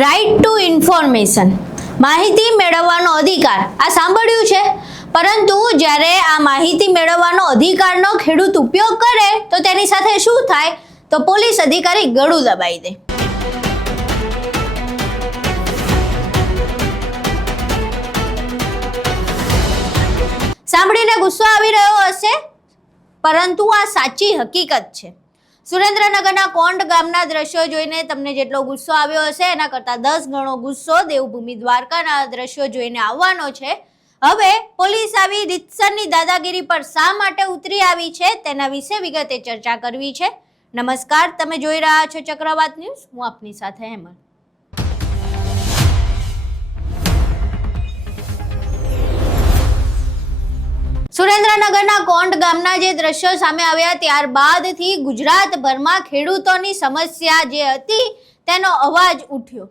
Right two information, માહિતી મેળવવાનો અધિકાર, આ સાંભળ્યું છે. પરંતુ જ્યારે આ માહિતી મેળવવાનો અધિકારનો ખેડૂત ઉપયોગ કરે તો તેની સાથે શું થાય? તો પોલીસ અધિકારી ગળું દબાઈ દે. સાંભળીને ગુસ્સો આવી રહ્યો હશે, પરંતુ આ સાચી હકીકત છે. સુરેન્દ્રનગરના કોંડ ગામના દ્રશ્યો જોઈને તમને જેટલો ગુસ્સો આવ્યો હશે એના કરતાં 10 ગણો ગુસ્સો દેવભૂમિ દ્વારકાના દ્રશ્યો જોઈને આવવાનો છે. હવે પોલીસ આવી રીતસરની દાદાગીરી પર શા માટે ઉતરી આવી છે તેના વિશે વિગતે ચર્ચા કરવી છે. નમસ્કાર, તમે જોઈ રહ્યા છો ચક્રવાત ન્યૂઝ. હું આપની સાથે હેમંત. સુરેન્દ્રનગરના કોંડ ગામના જે દ્રશ્યો સામે આવ્યા ત્યારબાદથી ગુજરાતભરમાં ખેડૂતોની સમસ્યા જે હતી તેનો અવાજ ઉઠ્યો.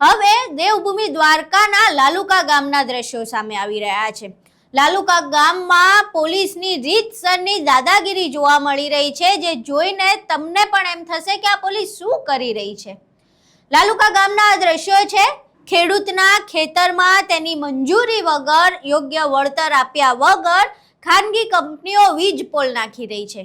હવે દેવભૂમિ દ્વારકાના લાલુકા ગામના દ્રશ્યો સામે આવી રહ્યા છે. લાલુકા ગામમાં પોલીસની રીતસરની દાદાગીરી જોવા મળી રહી છે, જે જોઈને તમને પણ એમ થશે કે આ પોલીસ શું કરી રહી છે. લાલુકા ગામના આ દ્રશ્યો છે. ખેડૂતના ખેતરમાં તેની મંજૂરી વગર, યોગ્ય વળતર આપ્યા વગર ખાનગી કંપનીઓ વીજ પોલ નાખી રહી છે.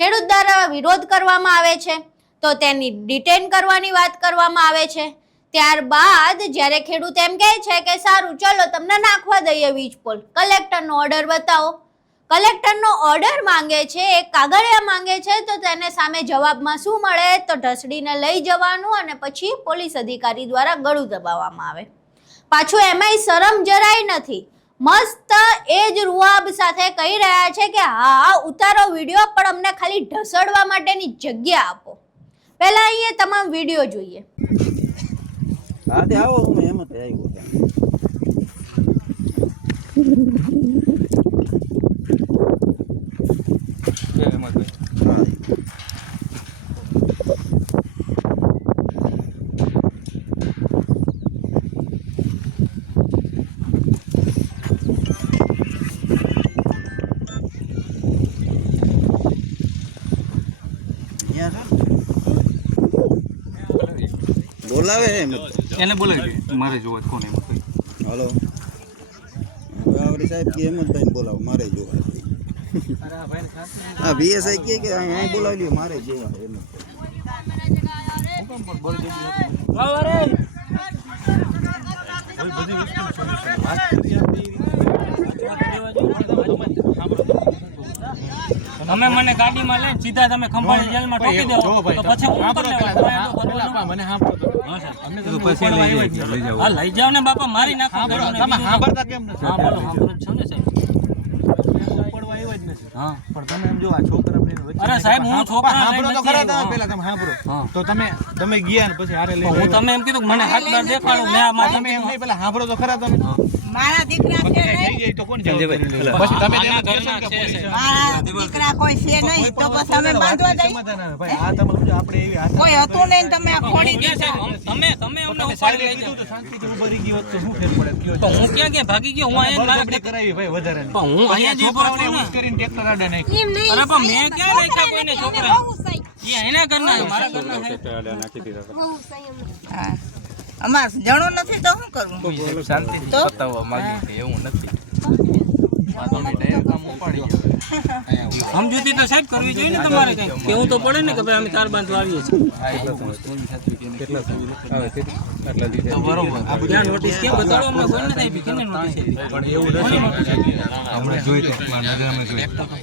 ખેડૂત દ્વારા વિરોધ કરવામાં આવે છે તો તેની ડિટેન કરવાની વાત કરવામાં આવે છે. ત્યારબાદ જ્યારે ખેડૂત એમ કહે છે કે સારું ચલો તમને નાખવા દઈએ વીજ પોલ, કલેક્ટરનો ઓર્ડર બતાવો. કલેક્ટરનો ઓર્ડર માંગે છે, એક કાગળિયા માંગે છે, તો તેને સામે જવાબમાં શું મળે? તો ઢસડીને લઈ જવાનું અને પછી પોલીસ અધિકારી દ્વારા ગળું દબાવવામાં આવે. પાછું એમાંય શરમ જરાય નથી. મસ્ત એ જ રૂઆબ સાથે કહી રહ્યા છે કે હા ઉતારો વિડીયો, પણ અમને ખાલી ઢસડવા માટેની જગ્યા આપો. પહેલા અહીંયા તમામ વિડીયો જોઈએ. હા તે આવો, હું એમ જ આવ્યો. બોલાવે એને બોલાવી મારે જોવા કોણ એમ કહી. હાલો આવડી સાહેબ કે હેમંતભાઈ બોલાવો, મારે જોવા. હા VSI કે અહીં બોલાવી લ્યો, મારે જોવા. તમે મને ગાડીમાં લઈને સીધા તમે ખંભાળી જેલમાં ઠોકી દેવો તો પછી હું મને હા લઈ જાવ ને બાપા, મારી નાખો. તમે સાંભળતા કેમ નથી? હા બોલો, સાંભળો છો ને સાહેબ. પડવા આવ્યા જ નથી. હા પણ તમે એમ જો આ છોકરા અરે સાહેબ હું છોકરા સાંભળો તો ખરા. તમે પહેલા તમે સાંભળો તો તમે ગયા ને પછી હારે લઈ હું તમે એમ કીધું કે મને હાથ બાર દેખાડો. મેં આ તમે એમ નહીં પહેલા સાંભળો તો ખરા. તમે મારા દીકરા છે નહીં તો કોણ જાવ? પછી તમે મારા દીકરા કોઈ છે નહીં તો બસ અમે બાંધવા જઈએ. ભાઈ આ તમે આપણે એવી કોઈ હતું નહીં, તમે આ ખોડી દીધા. તમે અમને ઉપાડી લઈ જાવ તો શાંતિથી ઉભા રહી ગયો તો શું ફેર પડે? કયો તો હું ક્યાં ભાગી ગયો? હું અહીંયા મારા કરાવી ભાઈ વધારે પણ હું અહીંયા જે ઉભો રહું કરીને ટ્રેક્ટર આડે નહીં. અરે પણ મેં ક્યાં નાખ્યા કોઈને છોકરા? એ એના કરના મારા કરના ટ્રેક્ટર આડે નાખી દીધા. હા અમાર જણો નથી તો શું કરવું? શાંતિથી બતાવવા માંગી એવું નથી. સમજૂતી તો સાહેબ કરવી જોઈએ ને તમારે. કઈ કેવું તો પડે ને કે ભાઈ અમે તાર બાંધવા આવીએ છીએ. નોટિસ કેમ બતાડો? અમને કોઈ નથી આપી. કેને નોટિસ આપી?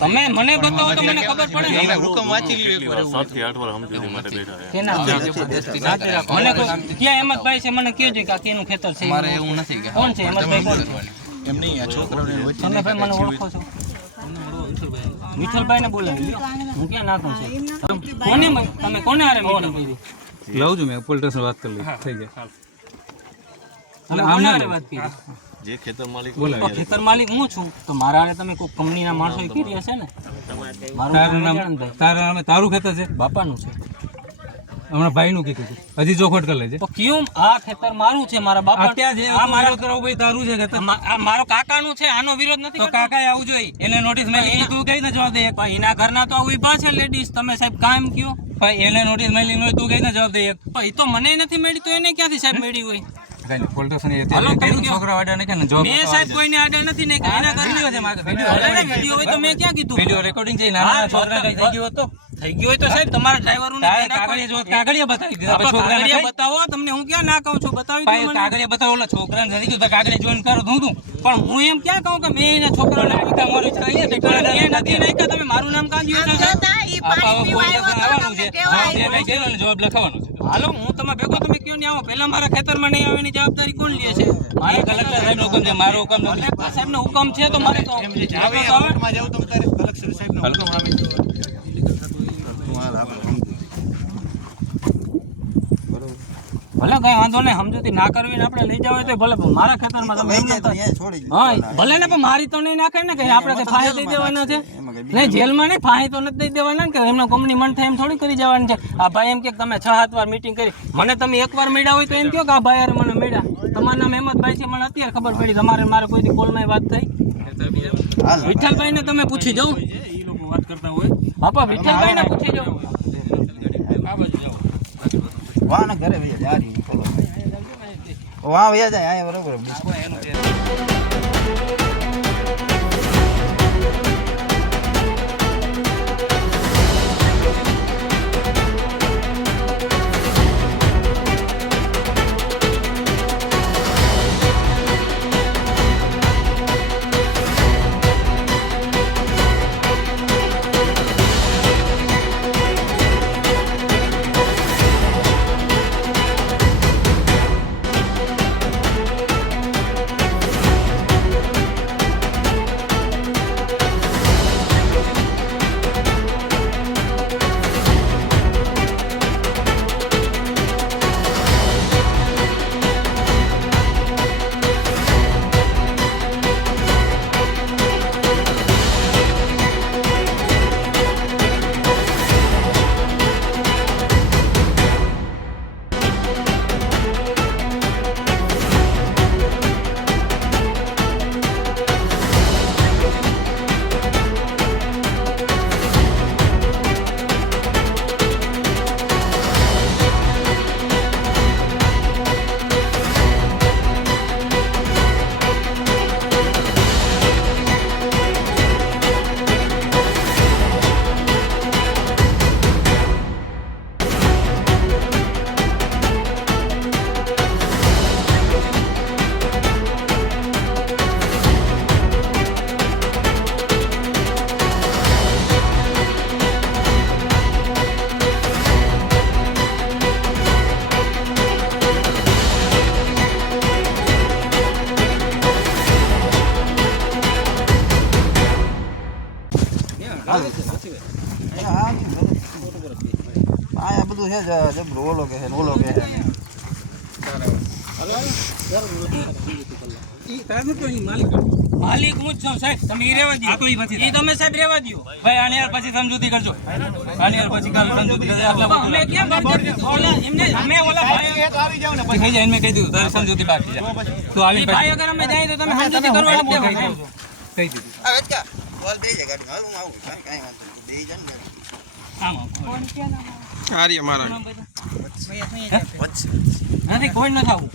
તમે મને બતાવો તો મને ખબર પડે. હુકમ વાંચી લ્યો એકવાર. 7 થી 8 વાર સમજૂતી માટે બેઠા છે. કેના મને ક્યાં હેમંતભાઈ છે? મને કહેજો કે આ કેનું ખેતર છે. મારે એવું નથી. કોણ છે હેમંતભાઈ? કોણ છે? એમ નહીં, આ છોકરાઓને તમે ભાઈ મને ઓળખો છો? વિઠ્ઠલભાઈ ને બોલાવી લ્યો. હું ક્યાં નાખું છું? કોને તમે કોને આરે મીટિંગ કરી? લઉં છું મેં પોલીસ સ્ટેશન વાત કરી લઈ. થઈ ગયા. અને આમને વાત કરી જે ખેતર માલિક બોલાવે. ખેતર માલિક હું છું તો મારા આરે તમે કોઈ કંપનીના માણસો કરી હશે ને? તારું ખેતર છે? બાપાનું છે. હમણાં ભાઈનું કીધું છે, હજી ચોખવટ કરી લેજે. તો કેમ આ ખેતર મારું છે? મારા બાપા ત્યાં જે આ મારો કરો ભાઈ તારું છે ખેતર. આ મારો કાકાનું છે, આનો વિરોધ નથી. તો કાકાએ આવું જોઈએ, એને નોટિસ મેં તું કઈ ને જવાબ દે. એના ઘરના તો ઉભા છે લેડીઝ. તમે સાહેબ કામ કયો પણ એને નોટિસ મળી ન હોય તું કઈ ના જવાબ દે એક પણ ઈ તો મને નથી મળી તો એને ક્યાંથી સાહેબ મળી હોય કઈ નહીં પોલીસ સ્ટેશન હાલો, કર્યું છોકરા વાડા ને કે જવાબ મેં સાહેબ કોઈને આડા નથી ને એના વિડીયો છે મારે વિડીયો હોય તો મેં ક્યાં કીધું વિડીયો રેકોર્ડિંગ છે નાના છોકરા કઈ થઈ ગયો હતો થઈ ગયો હોય તો સાહેબ તમારા ડ્રાઈવરોને કાગળિયા બતાવી દીધા પછી છોકરાને કાગળિયા બતાવો તમને હું ક્યાં ના કહું છું બતાવી દો ભાઈ મને કાગળિયા બતાવો ઓલા છોકરાને નથી કીધું કાગળિયા જોઈન કરો તું પણ હું એમ ક્યાં કહું કે મેં એના છોકરાને પિતા મારું છે અહીંયા પણ એ નથી નાખ્યા તમે મારું નામ કાં દ્યો છો સાહેબ ઈ આપા પાણી પોલીસ પીવા આવવાનું છે કેવા જે કઈ કર્યું ને જવાબ લખાવવાનો છે હાલો હું તમે ભેગો તમે ક્યાં નહીં આવો પહેલા મારા ખેતરમાં નહીં આવે એની જવાબદારી કોણ લે છે મારે કલેક્ટર સાહેબ નો હુકમ છે મારો હુકમ નથી કલેક્ટર સાહેબનો હુકમ છે તો મારે તો ભલે કઈ વાંધો નહીં સમજૂતી ના કરવી ને આપણે લઈ જાવ તો ભલે મારા ખેતરમાં તમે એમ નતા હા ભલે ને પણ મારી તો નહીં નાખે ને કે આપણે કઈ ફાહી દઈ દેવાના છે નહીં જેલમાં નહીં ફાહી તો નથી દઈ દેવાના ને કે એમનો કંપની મન થાય એમ થોડી કરી જવાની છે આ ભાઈ એમ કે તમે 6-7 વાર મીટિંગ કરી મને તમે એકવાર મળ્યા હોય તો એમ કહો કે આ ભાઈ યાર મને મળ્યા તમારું નામ હેમંતભાઈ છે મને અત્યારે ખબર પડી તમારે મારે કોઈ કોલમાં વાત થઈ વિઠ્ઠલભાઈ ને તમે પૂછી જાઓ એ લોકો વાત કરતા હોય બાપા વિઠ્ઠલભાઈ ને પૂછી જાઓ વાહ ને ઘરે ભૈયા જારી વાહ ભૈયા જાય અહીંયા બરોબર આ બધું છે જબરો ઓલો કે ઓલો કે માલિક હું જ છું સાહેબ તમે ઈ રેવા દો ઈ તમે સાહેબ રેવા દો ભાઈ આની યાર પછી સમજૂતી કરજો આની યાર પછી કાલ સમજૂતી કરજો આટલા અમે કેમ ઓલા એમને અમે ઓલા ભાઈ થઈ જાય એને કહી દીધું તારે સમજૂતી બાકી છે તો આવી ભાઈ અગર અમે જાય તો તમે સમજૂતી કરવા નથી દેવા કહી દીધું આ વેચકા બોલ દે છે ગાડી હાલ હું આવું કાઈ વાંધો નહીં દે જન ને આમ આર્ય મારા નથી કોઈ ન થાવું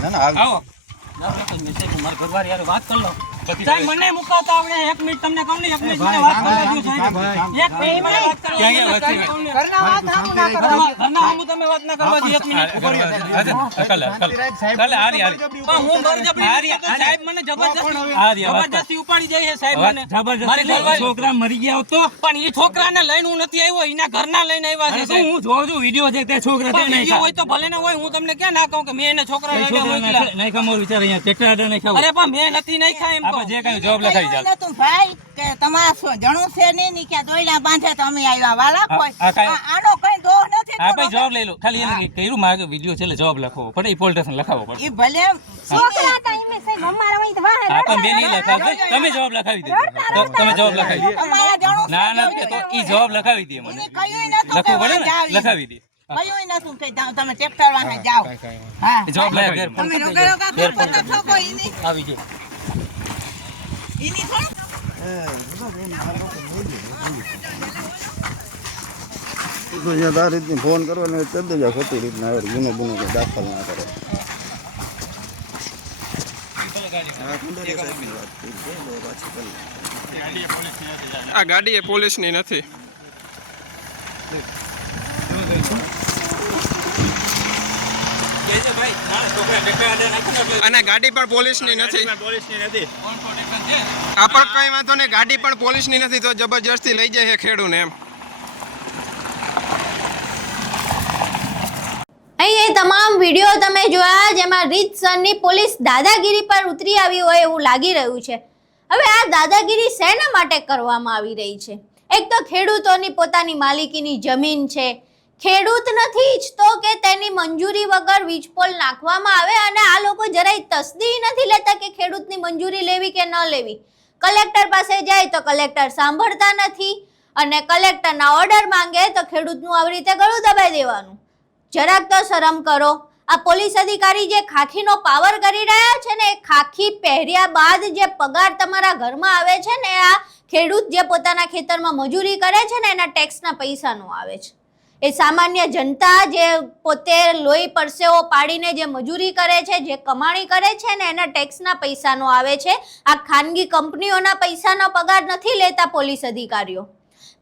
ના ના હાલ આવો મારા ઘરવાળી યાર વાત કરી લો સાહેબ મને મુકાવતા આવડે 1 મિનિટ તમને કહું ને 1 મિનિટ મને વાત કરવા દો સાહેબ 1 મિનિટ મને વાત કરવા ક્યાં વચ્ચે ઘરના વાત હામું ના કરો ઘરના હામું તમે વાત ના કરવા દો 1 મિનિટ કાલે હારી હારી પણ હું બરજબરી સાહેબ મને જબરદસ્તી ઉપાડી જાય છે સાહેબ મને મારી ઘરવાળી છોકરા મરી ગયા હોત તો પણ એ છોકરાને લઈને હું નથી આવ્યો એના ઘરના લઈને આવ્યા છે હું જોઉં છું વિડીયો છે તે છોકરા તે નહીં હોય તો ભલે ને હોય હું તમને ક્યાં ના કહું કે મેં એને છોકરા લઈને મોકલ્યા નહીં ખમો વિચાર અહીંયા ટ્રેક્ટર આડા નહીં ખાવ અરે પણ મેં નથી નહીં ખાય એમ કહું આપણે જે કઈ જવાબ લખાઈ ચાલ તું ભાઈ કે તમારા શું જણું છે નહીં ની કે દોયડા બાંધે તો અમે આવ્યા વાલા કોઈ આનો કઈ દોષ નથી હા ભાઈ જવાબ લઈ લો ખાલી એને કર્યું મારે વિડીયો છે એટલે જવાબ લખવો પડે એ પોલીસ સ્ટેશન લખાવવો પડે ઈ ભલે છોકરા હતા ઈમે સાહેબ અમારા વઈ તો વાહે હા પણ બેન નહીં લખાવ તમે જવાબ લખાવી દેજો તો તમે જવાબ લખાવી દો અમારા જણું ના ના તો ઈ જવાબ લખાવી દે મને કયું નતું કે લખવું પડે ને જાવ લખાવી દે કયું નતું કે તમે ટ્રેક્ટર વાહે જાઓ હા જવાબ લખાવી દે તમે રોગા રોગા કરતા છો કોઈ ઈની આવી ગયો ઈની થોડું તો જ્યાં આ રીતની ફોન કરવાનો હોય કરી દેજો ખોટી રીતના આવે ગુનો ગુનો કે દાખલ ના કરે. હા કુંડલિયા સાહેબની વાત કરી છે બહુ પાછી કરી. આ ગાડી એ પોલીસની નથી. અને ગાડી પણ પોલીસની નથી. આ પણ કઈ વાંધો નહીં, ગાડી પણ પોલીસની નથી તો જબરજસ્તી લઈ જાય છે ખેડૂને એમ. અહીં એ તમામ વિડીયો તમે જોયા જેમાં રીતસરની પોલીસ દાદાગીરી પર ઉતરી આવી હોય એવું લાગી રહ્યું છે. હવે આ દાદાગીરી શેના માટે કરવામાં આવી રહી છે? એક તો ખેડૂતોની પોતાની માલિકીની જમીન છે, ખેડૂત નથી ઈચ્છતો કે તેની મંજૂરી વગર વીજપોલ નાખવામાં આવે અને આ લોકો જરાય તસદી નથી લેતા કે ખેડૂતની મંજૂરી લેવી કે ન લેવી. કલેક્ટર પાસે જાય તો કલેક્ટર સાંભળતા નથી અને કલેક્ટરના ઓર્ડર માંગે તો ખેડૂતનું આવી રીતે ગળું દબાઈ દેવાનું. જરાક તો શરમ કરો. આ પોલીસ અધિકારી જે ખાખીનો પાવર કરી રહ્યા છે ને, એ ખાખી પહેર્યા બાદ જે પગાર તમારા ઘરમાં આવે છે ને, આ ખેડૂત જે પોતાના ખેતરમાં મજૂરી કરે છે ને એના ટેક્સના પૈસાનો આવે છે. એ સામાન્ય જનતા જે પોતે લોહી પરસેવો પાડીને જે મજૂરી કરે છે, જે કમાણી કરે છે ને એના ટેક્સના પૈસાનો આવે છે. આ ખાનગી કંપનીઓના પૈસાનો પગાર નથી લેતા પોલીસ અધિકારીઓ.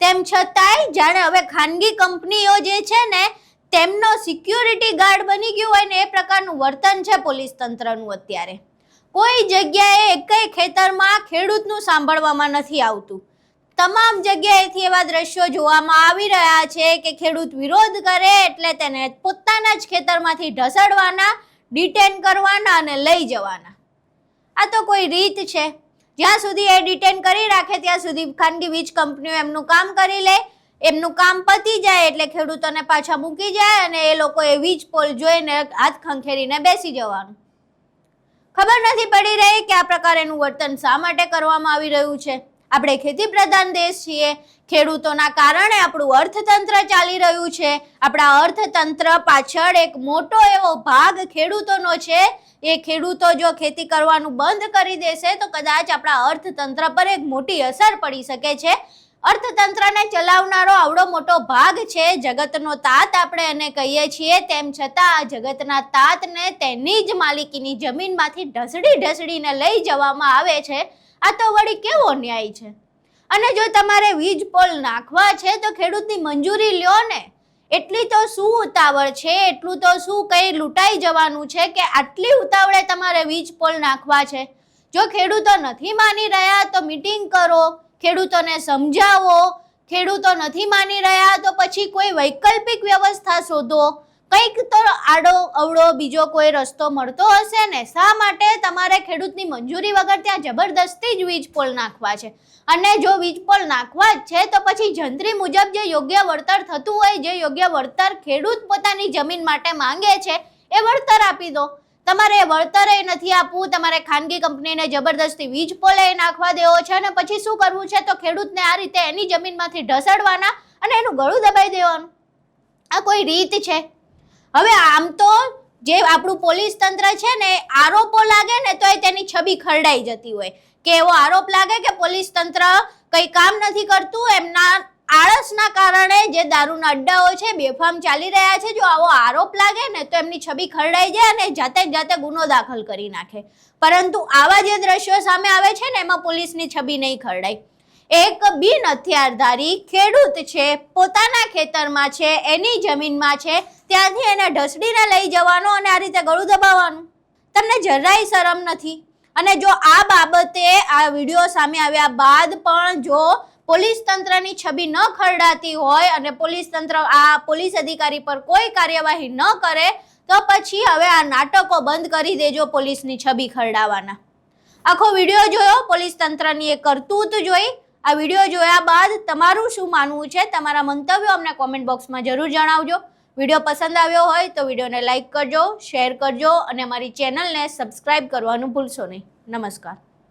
તેમ છતાંય જાણે હવે ખાનગી કંપનીઓ જે છે ને તેમનો સિક્યોરિટી ગાર્ડ બની ગયું હોય ને એ પ્રકારનું વર્તન છે પોલીસ તંત્રનું અત્યારે. કોઈ જગ્યાએ એકય ખેતરમાં ખેડૂતનું સાંભળવામાં નથી આવતું. તમામ જગ્યાએથી એવા દ્રશ્યો જોવામાં આવી રહ્યા છે કે ખેડૂત વિરોધ કરે એટલે તેને પોતાના જ ખેતરમાંથી ઢસડવાના, ડિટેન કરવાના અને લઈ જવાના. આ તો કોઈ રીત છે? જ્યાં સુધી એ ડિટેન કરી રાખે ત્યાં સુધી ખાનગી વીજ કંપનીઓ એમનું કામ કરી લે. એમનું કામ પતી જાય એટલે ખેડૂતોને પાછા મૂકી જાય અને એ લોકો એ વીજ પોલ જોઈને હાથ ખંખેરીને બેસી જવાનું. ખબર નથી પડી રહી કે આ પ્રકારેનું વર્તન શા માટે કરવામાં આવી રહ્યું છે. આપણે ખેતી પ્રધાન દેશ છીએ, ખેડૂતોના કારણે આપણું અર્થતંત્ર ચાલી રહ્યું છે. આપણા અર્થતંત્ર પાછળ એક મોટો એવો ભાગ ખેડૂતોનો છે. એ ખેડૂતો જો ખેતી કરવાનું બંધ કરી દેશે તો કદાચ આપણા અર્થતંત્ર પર એક મોટી અસર પડી શકે છે. અર્થતંત્રને ચલાવનારો આવડો મોટો ભાગ છે, જગતનો તાત આપણે એને કહીએ છીએ. તેમ છતાં આ જગતના તાતને તેની જ માલિકીની જમીનમાંથી ઢસડીને લઈ જવામાં આવે છે. આ તો વળી કેવો ન્યાય છે? અને જો તમારે વીજ પોલ નાખવા છે તો ખેડૂતની મંજૂરી લ્યો ને. એટલી તો શું ઉતાવળ છે? એટલું તો શું કઈ લૂંટાઈ જવાનું છે કે આટલી ઉતાવળે તમારે વીજ પોલ નાખવા છે? જો ખેડૂતો નથી માની રહ્યા તો મીટિંગ કરો, ખેડૂતોને સમજાવો. ખેડૂતો નથી માની રહ્યા તો પછી કોઈ વૈકલ્પિક વ્યવસ્થા શોધો. કંઈક તો આડો અવળો બીજો કોઈ રસ્તો મળતો હશે ને. શા માટે તમારે ખેડૂતની મંજૂરી વગર ત્યાં જબરદસ્તી જ વીજ પોલ નાખવા છે? અને જો વીજ પોલ નાખવા જ છે તો પછી જંત્રી મુજબ જે યોગ્ય વળતર થતું હોય, જે યોગ્ય વળતર ખેડૂત પોતાની જમીન માટે માંગે છે એ વળતર આપી દો. તમારે વળતરે નથી આપવું, તમારે ખાનગી કંપનીને જબરદસ્તી વીજ પોલે નાખવા દેવો છે અને પછી શું કરવું છે તો ખેડૂતને આ રીતે એની જમીનમાંથી ઢસડવાના અને એનું ગળું દબાઈ દેવાનું. આ કોઈ રીત છે? હવે આમ તો જે આપણું પોલીસ તંત્ર છે ને, આરોપો લાગે ને તો તેની છબી ખરડાઈ જતી હોય કે એવો આરોપ લાગે કે પોલીસ તંત્ર કંઈ કામ નથી કરતું, એમના આળસના કારણે જે દારૂના અડ્ડાઓ છે બેફામ ચાલી રહ્યા છે. જો આવો આરોપ લાગે ને તો એમની છબી ખરડાઈ જાય અને જાતે ગુનો દાખલ કરી નાખે. પરંતુ આવા જે દ્રશ્યો સામે આવે છે ને એમાં પોલીસની છબી નહીં ખરડાય. એક બિન હથિયારધારી ખેડૂત છે, પોતાના ખેતરમાં છે, એની જમીનમાં છે, ત્યાંથી એને ઢસડીને લઈ જવાનો અને આ રીતે ગળું દબાવવાનું. તમને જરાય શરમ નથી? અને જો આ બાબતે આ વિડીયો સામે આવ્યા બાદ પણ જો પોલીસ તંત્રની છબી ન ખરડાતી હોય અને પોલીસ તંત્ર આ પોલીસ અધિકારી પર કોઈ કાર્યવાહી ન કરે તો પછી હવે આ નાટકો બંધ કરી દેજો પોલીસની છબી ખરડાવવાના. આખો વિડીયો જોયો, પોલીસ તંત્રની એ કરતૂત જોઈ. આ વિડીયો જોયા બાદ તમારું શું માનવું છે? તમારા મંતવ્યો અમને કોમેન્ટ બોક્સમાં જરૂર જણાવજો. વિડીયો પસંદ આવ્યો હોય તો વિડીયોને લાઈક કરજો, શેર કરજો અને અમારી ચેનલને સબસ્ક્રાઈબ કરવાનું ભૂલશો નહીં. નમસ્કાર.